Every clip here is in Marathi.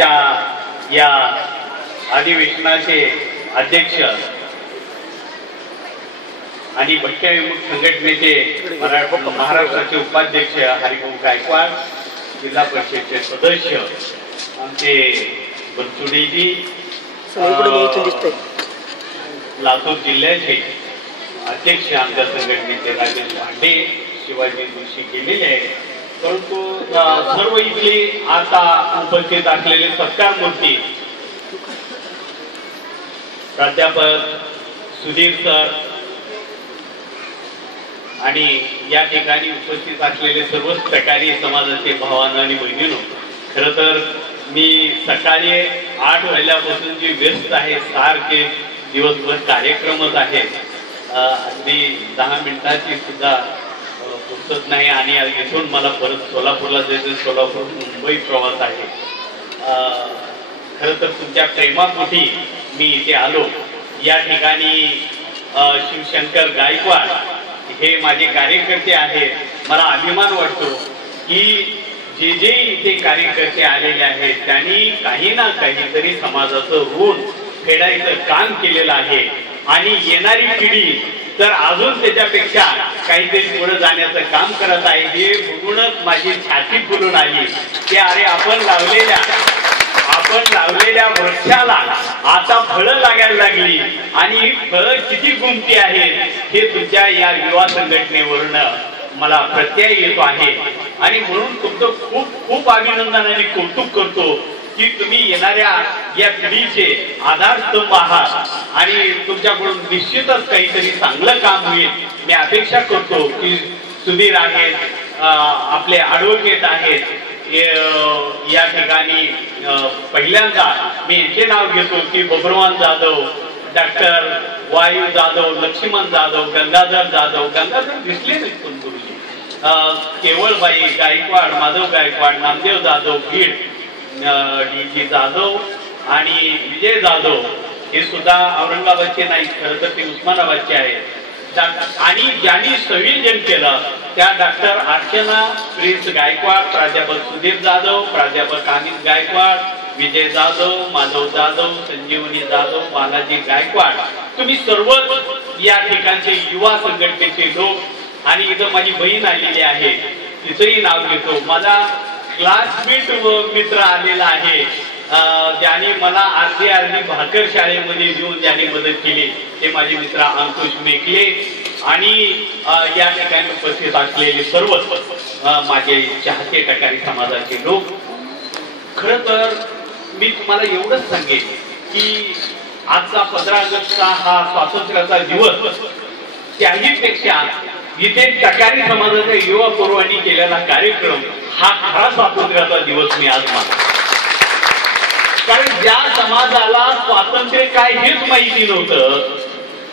आजच्या या अधिवेशनाचे अध्यक्ष आणि भटक्या विमुक्त संघटनेचे महाराष्ट्राचे उपाध्यक्ष हरिभाऊ गायकवाड, जिल्हा परिषदेचे सदस्य आमचे बनसोडेजी, लातूर जिल्ह्याचे अध्यक्ष आमच्या संघटनेचे राजेश भांडे, शिवाजी जोशी गेलेले आहेत, परंतु सर्व इथले आता उपस्थित असलेले सत्कार मूर्ती प्राध्यापक सुधीर सर आणि या ठिकाणी उपस्थित असलेले सर्व सहकारी समाजाचे भावांनो आणि बहिणींनो, खरं तर मी सकाळी 8 वाजल्यापासून जी व्यस्त आहे, सारखे दिवसभर कार्यक्रमच आहेत, अगदी 10 मिनिटाची सुद्धा फुरसत नाही आणि इथून मला परत सोलापूरला जायचं, सोलापूर मुंबई प्रवास आहे. खरं तर तुमच्या प्रेमापोटी मी इथे आलो. या ठिकाणी शिवशंकर गायकवाड हे माझे कार्यकर्ते आहेत. मला अभिमान वाटतो की जे जे इथे कार्यकर्ते आलेले आहेत त्यांनी काही ना काहीतरी समाजाचं ऋण फेडायचं काम केलेलं आहे आणि येणारी पिढी तर अजून त्याच्यापेक्षा काहीतरी पुढे जाण्याचं काम करत आहे. हे बघूनच माझी छाती फुलून आली की अरे आपण लावलेल्या वृक्षाला आता फळं लागायला लागली आणि ही फळं किती गुमती आहेत हे तुमच्या या युवा संघटनेवरून मला प्रत्यय येतो आहे. आणि म्हणून तुमचं खूप खूप अभिनंदन आणि कौतुक करतो की तुम्ही येणाऱ्या या पिढीचे आधारस्तंभ आहात आणि तुमच्याकडून निश्चितच काहीतरी चांगलं काम होईल. मी अपेक्षा करतो की सुधीर आहेत, आपले ॲडव्होकेट आहेत, या ठिकाणी पहिल्यांदा मी यांचे नाव घेतो की बब्रवान जाधव, डॉक्टर वायू जाधव, लक्ष्मण जाधव, गंगाधर जाधव, गंगाधर दिसले नाही पण गुरुजी, केवळबाई गायकवाड, माधव गायकवाड, नामदेव जाधव, भीड, डी जाधव आणि विजय जाधव हे सुद्धा औरंगाबादचे नाही, खरं तर ते उस्मानाबादचे आहेत. आणि ज्यांनी संयोजन केलं त्या डॉक्टर अर्चना प्रिन्स गायकवाड, प्राध्यापक सुधीर जाधव, प्राध्यापक अमित गायकवाड, विजय जाधव, माधव जाधव, संजीवनी जाधव, बालाजी गायकवाड, तुम्ही सर्वच या ठिकाणचे युवा संघटनेचे लोक. आणि इथं माझी बहीण आलेली आहे, तिचंही नाव घेतो. माझा क्लासमेट मित्र आलेला आहे, ज्यांनी मला अर्धी भाकर शाळेमध्ये घेऊन ज्यांनी मदत केली ते माझे मित्र अंकुश मेकले आणि या ठिकाणी उपस्थित असलेले सर्व माझे चाहते टकारी समाजाचे लोक. खरं तर मी तुम्हाला एवढंच सांगेन की आजचा 15 ऑगस्टचा हा स्वातंत्र्याचा दिवस, त्याही पेक्षा इथे टकारी समाजाच्या युवा पूर्वांनी केलेला कार्यक्रम हा खरा स्वातंत्र्याचा दिवस मी आज मानतो. कारण ज्या समाजाला स्वातंत्र्य काय हेच माहिती नव्हतं,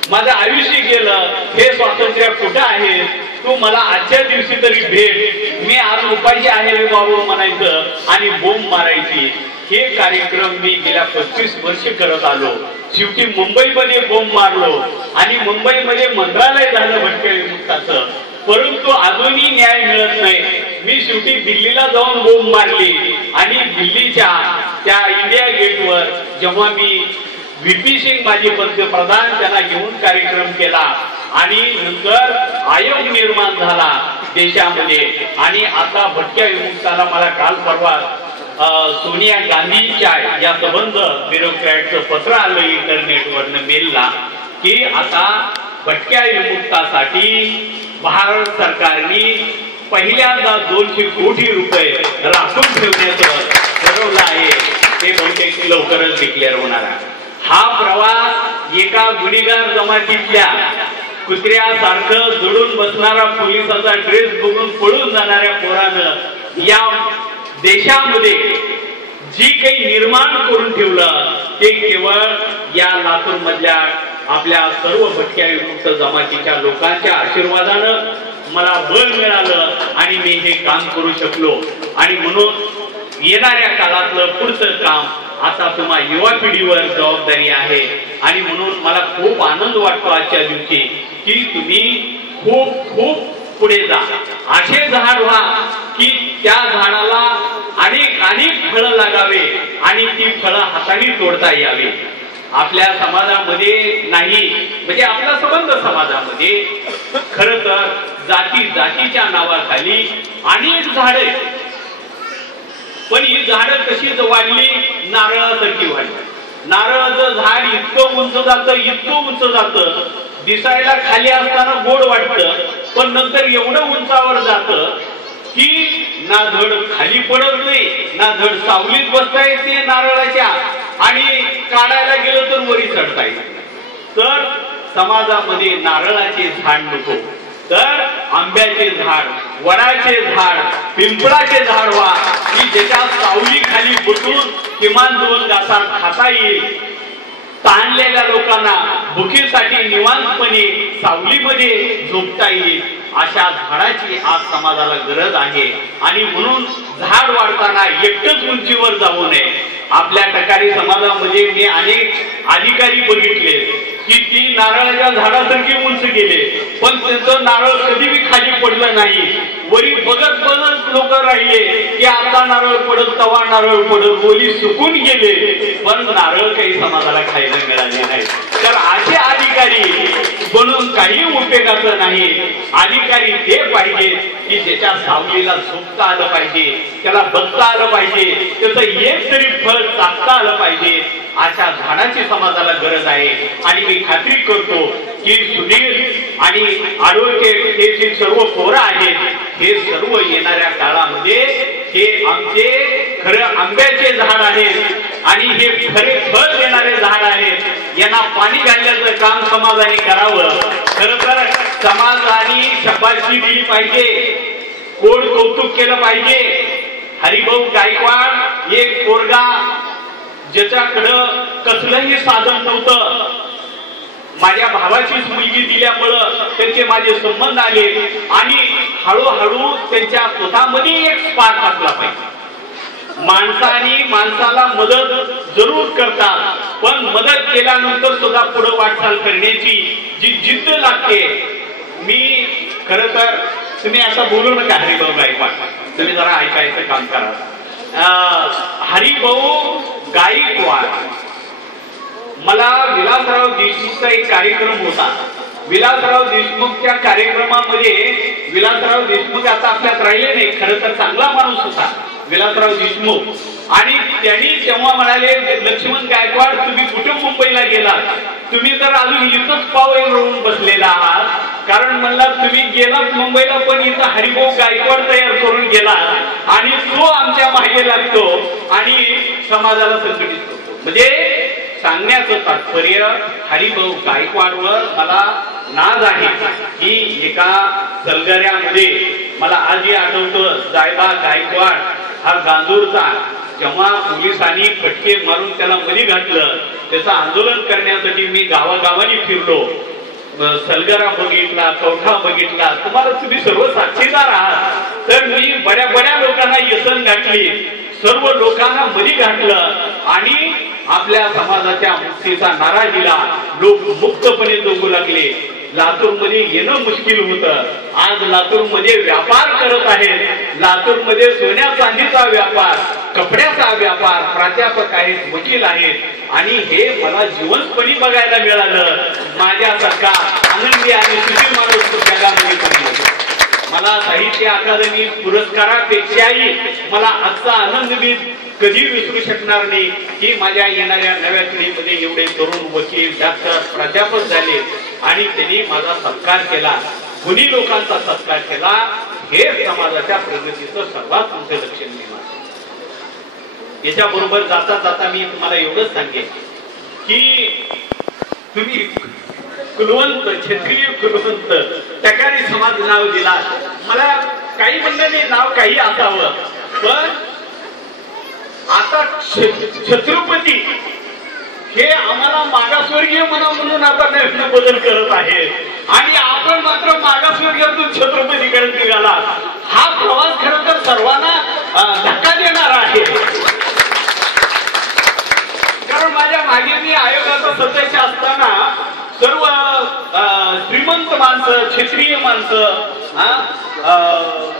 माझं आयुष्य गेलं, हे स्वातंत्र्य कुठं आहे, तू मला आजच्या दिवशी तरी भेट, मी आज उपाशी आहे रे बाबू म्हणायचं आणि बोंब मारायची. हे कार्यक्रम मी गेल्या 35 वर्ष करत आलो. शेवटी मुंबईमध्ये बोंब मारलो आणि मुंबईमध्ये मंत्रालय झालं भटक्या विमुक्ताचं, परंतु अजूनही न्याय मिळत नाही. मी शेवटी दिल्लीला जाऊन बोंब मारली आणि दिल्लीच्या त्या इंडिया गेटवर जेव्हा मी व्हीपी सिंग माजी पंतप्रधान त्यांना घेऊन कार्यक्रम केला आणि नंतर आयोग निर्माण झाला देशामध्ये. आणि आता भटक्या विमुक्ताला मला काल परवा सोनिया गांधींच्या या संबंध ब्युरोक्रॅटचं पत्र आलं इंटरनेटवरनं मेलला की आता भटक्या विमुक्तासाठी भारत सरकारने पहिल्यांदा 200 कोटी रुपये राखून ठेवण्याचं ठरवलं आहे. ते बहुतेक लवकरच डिक्लेअर होणार आहे. हा प्रवास एका गुन्हेगार जमातीतल्या कुत्र्यासारखं जोडून बसणारा, पोलिसाचा ड्रेस बघून पळून जाणाऱ्या पोरानं या देशामध्ये जी काही निर्माण करून ठेवलं ते केवळ या लातूर मधल्या आपल्या सर्व भटक्या विमुक्त जमातीच्या लोकांच्या आशीर्वादानं मला बळ मिळालं आणि मी हे काम करू शकलो. आणि म्हणून येणाऱ्या काळातलं पुढचं काम आता तुम्हा युवा पिढीवर जबाबदारी आहे. आणि म्हणून मला खूप आनंद वाटतो आजच्या दिवशी की तुम्ही खूप खूप पुढे जा. असे झाड व्हा की त्या झाडाला अनेक फळं लागावे आणि ती फळं हाताने तोडता यावी. आपल्या समाजामध्ये नाही, म्हणजे आपला संबंध समाजामध्ये खरं तर जातीच्या नावाखाली अनेक झाडे, पण ही झाडं कशी वाढली? नारळासारखी वाढली. नारळाचं झाड इतकं उंच जातं, दिसायला खाली असताना गोड वाटतं, पण नंतर एवढं उंचावर जातं की ना धड खाली पडत नाही, ना धड सावलीत बसता येते नारळाच्या, आणि काढायला गेलं तर वरी चढता येत. तर समाजामध्ये नारळाचे झाड नको, तर आंब्याचे झाड, वडाचे झाड, पिंपळाचे झाड व्हा की ज्याच्या सावली खाली बसून किमान 2 घासा खाता येईल. ताणलेल्या लोकांना भुकेसाठी निवांतपणे सावलीमध्ये झोपता येईल, अशा झाडाची आज समाजाला गरज आहे. आणि म्हणून झाड वाढताना एकटंच उंचीवर जाऊ नये. आपल्या टकारी समाजामध्ये मी अनेक अधिकारी बघितले की ती नारळाच्या झाडासारखी उंच गेले, पण त्यांचं नारळ कधी बी खाली पडलं नाही. वरी बघत लोक राहिले की आता नारळ पडत, तवा नारळ पडत, बोली सुकून गेले, पण नारळ काही समाजाला खायला मिळाले नाही. तर असे अधिकारी बनून काही उपयोगाचं नाही. अधिकारी ते पाहिजे की ज्याच्या सावलीला झोपता आलं पाहिजे, त्याला बघता आलं पाहिजे, त्याचं एक तरी फळ चाखता आलं पाहिजे. अशा झाडाची समाजाला गरज आहे. आणि मी खात्री करतो की सुनील आणि ॲडव्होकेट हे जे सर्व पोरं आहेत, हे सर्व येणाऱ्या काळामध्ये हे आमचे खरं आंब्याचे झाड आहेत आणि हे खरे फळ देणारे झाड आहेत. यांना पाणी घालण्याचं काम समाजाने करावं. खरं तर समाजाने शाबासकी दिली पाहिजे, कोड कौतुक केलं पाहिजे. हरिभाऊ गायकवाड एक पोरगा ज्याच्याकडं कसलंही साधन नव्हतं, माझ्या भावाचीच मुलगी दिल्यामुळं त्यांचे माझे संबंध आले आणि हळूहळू त्यांच्या स्वतःमध्ये एक स्पार्क असला पाहिजे. माणसाला मदत जरूर करतात, पण मदत केल्यानंतर सुद्धा पुढे वाटचाल करण्याची जी जिद्द लागते. मी खरं तर तुम्ही असं बोलू नका हरिभाऊ गायकवाड, तुम्ही जरा ऐकायचं काम करा. हरिभाऊ गायकवाड, मला विलासराव देशमुखचा एक कार्यक्रम होता. विलासराव देशमुखच्या कार्यक्रमामध्ये विलासराव देशमुख आता आपल्यात राहिले नाही, खरं तर चांगला माणूस होता विलासराव देशमुख. आणि त्यांनी तेव्हा म्हणाले, लक्ष्मण गायकवाड तुम्ही कुठे मुंबईला गेलात? तुम्ही तर अजून इथंच पावईल राहून बसलेला आहात. कारण म्हणला तुम्ही गेलात मुंबईला, पण इथं हरिभाऊ गायकवाड तयार करून गेला आणि तो आमच्या मागे लागतो आणि समाजाला संघटित करतो. म्हणजे सांगण्याचं तात्पर्य हरिभाऊ गायकवाडवर मला नाज आहे की एका सलगऱ्यामध्ये मला आजही आठवतं, जायबा गायकवाड हा गांजूरचा, जेव्हा पोलिसांनी फटके मारून त्याला मध्ये घातलं, त्याचं आंदोलन करण्यासाठी मी गावागावांनी फिरलो. सलगरा बघितला, कवठा बघितला, तुम्ही सर्व साक्षीदार आहात. तर मी बड्या लोकांना व्यसन घातली, सर्व लोकांना मध्ये घातलं आणि आपल्या समाजाच्या मुक्तीचा नारा दिला. लोक मुक्तपणे जगू लागले. लातूर मध्ये येणं मुश्किल होतं, आज लातूर मध्ये व्यापार करत आहेत. लातूर मध्ये सोन्या चांदीचा व्यापार, कपड्याचा व्यापार, प्राध्यापक आहेत, वकील आहेत आणि हे मला जीवनपणी बघायला मिळालं. माझ्यासारखा आनंदी आणि सुखी माणूस जगामध्ये मला साहित्य अकादमी पुरस्कारापेक्षाही मला आजचा आनंद मी कधी विसरू शकणार नाही की माझ्या येणाऱ्या नव्या पिढीमध्ये एवढे तरुण वकील, डॉक्टर, प्राध्यापक झाले आणि त्यांनी माझा सत्कार केला, गुणी लोकांचा सत्कार केला. हे समाजाच्या प्रगतीचं सर्वात मोठं लक्षण निर्माण. याच्याबरोबर जाता जाता मी तुम्हाला एवढंच सांगेन की तुम्ही कुलवंत, क्षत्रिय कुलवंत टकारी समाज नाव दिला. मला काही म्हणलं नाव काही असावं, पण आता छत्रपती हे आम्हाला मागासवर्गीय म्हणून आता नवीन बदल करत आहे आणि आपण मात्र मागासवर्गीयातून छत्रपती करत निघाला. हा प्रवास खरं तर सर्वांना धक्का देणार आहे. कारण माझ्या मागे मी आयोगाचा सदस्य असताना सर्व श्रीमंत श्रीमंत माणसं, क्षत्रिय माणसं,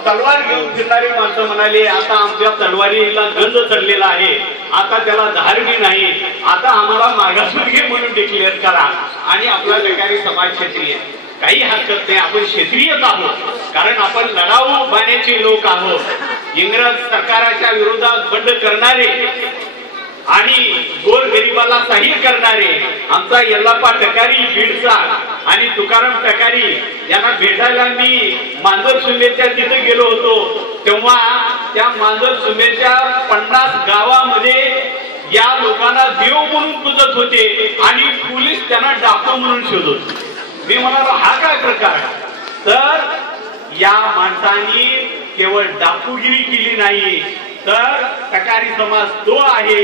तलवार घेऊन फिरणारी माणसं म्हणाले आता आमच्या तलवारीला गंज चढलेला आहे, आता त्याला धार बी नाही, आता आम्हाला मागासवर्गीय म्हणून डिक्लेअर करा. आणि आपला बेकारी समाज क्षत्रिय, काही हरकत नाही, आपण क्षेत्रीयच आहोत, कारण आपण लढाऊ बाण्याचे लोक आहोत. इंग्रज सरकाराच्या विरोधात बंड करणारे आणि गोरगरिबाला सहाय्य करणारे आमचा यल्लाप्पा टकारी बीडचा आणि तुकाराम टकारी यांना भेटायला मी मांजर सुमेरच्या तिथे गेलो होतो. तेव्हा त्या मांजर सुमेरच्या 50 गावामध्ये या लोकांना देव म्हणून पूजत होते आणि पोलीस त्यांना डाकू म्हणून शोधत होते. मी म्हणालो हा काय प्रकार? तर या माणसांनी केवळ डाकूगिरी केली नाही, तर टकारी समाज तो आहे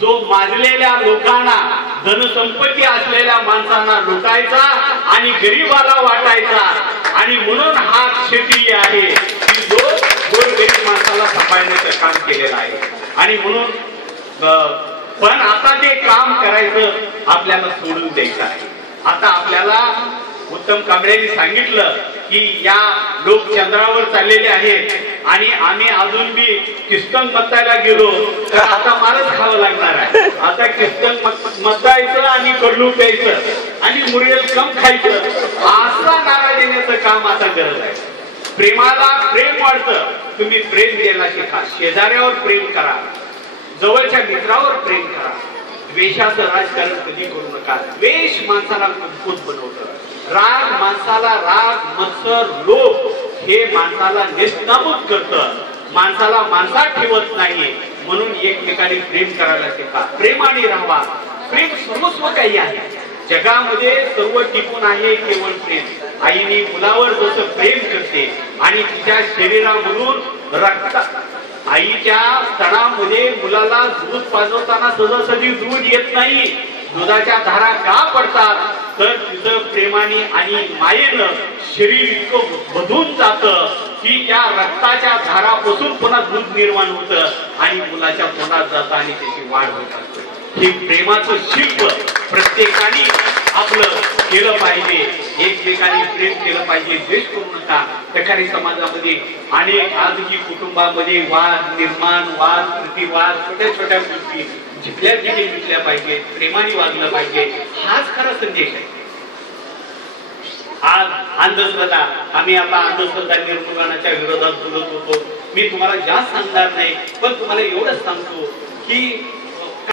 जो माजलेल्या लोकांना, धनसंपत्ती असलेल्या माणसांना लुटायचा आणि गरीबाला वाटायचा. आणि म्हणून हा क्षत्रिय आहे की जो गोरगरीब माणसाला सांभाळण्याचं काम केलेलं आहे. आणि म्हणून पण आता ते काम करायचं आपल्याला सोडून द्यायचं आहे. आता आपल्याला उत्तम कांबळेंनी सांगितलं की या लोक चंद्रावर चाललेले आहेत आणि आम्ही अजून बी किस्तंग मतायला गेलो तर आता मारच खावं लागणार आहे. आता किस्तंग मतायचं आणि कडू प्यायचं आणि मुरळेल कम खायचं, असा नारा देण्याचं काम आता गरज आहे. प्रेमाला प्रेम वाढतं, तुम्ही प्रेम द्यायला शिका, शेजाऱ्यावर प्रेम करा, जवळच्या मित्रावर प्रेम करा. द्वेषाचं राजकारण कधी करू नका. द्वेष माणसाला कमकुवत बनवतं, राग माणसाला, राग मत्सर लोभ हे माणसाला नेस्तनाबूत करतं, माणसाला माणसात ठेवत नाही. म्हणून एकमेकांनी प्रेम करायला शिका, प्रेमाने राहावा. प्रेम सर्वस्व काही आहे जगामध्ये, सर्व टिकून आहे केवळ प्रेम. आईने मुलावर जसं प्रेम करते आणि तिच्या शरीरामधून रक्त, आईच्या स्तनामध्ये मुलाला दूध पाजवताना सहजासहजी दूध येत नाही, दुधाच्या धारा का पडतात? तर तिचं प्रेमाने आणि मायेनं शरीर इतकं बधून जातं की त्या रक्ताच्या धारापासून पुन्हा दूध निर्माण होतं आणि मुलाच्या तोंडात जातं आणि त्याची वाढ होत असते. हे प्रेमाचं शिल्प प्रत्येकाने आपलं केलं पाहिजे, एकमेकांनी प्रेम केलं पाहिजे, द्वेष करू नका. टकारी समाजामध्ये अनेक आजही कुटुंबामध्ये वाद निर्माण, वाद प्रतिवाद, छोट्या छोट्या गोष्टी जिथल्या तिथे मिटल्या पाहिजे, प्रेमाने वागलं पाहिजे. हाच खरा संदेश आहे. आज अंधश्रद्धा, आम्ही आता अंधश्रद्धा निर्मूलनाच्या विरोधात बोलत होतो. मी तुम्हाला जास्त सांगणार नाही, पण तुम्हाला एवढंच सांगतो की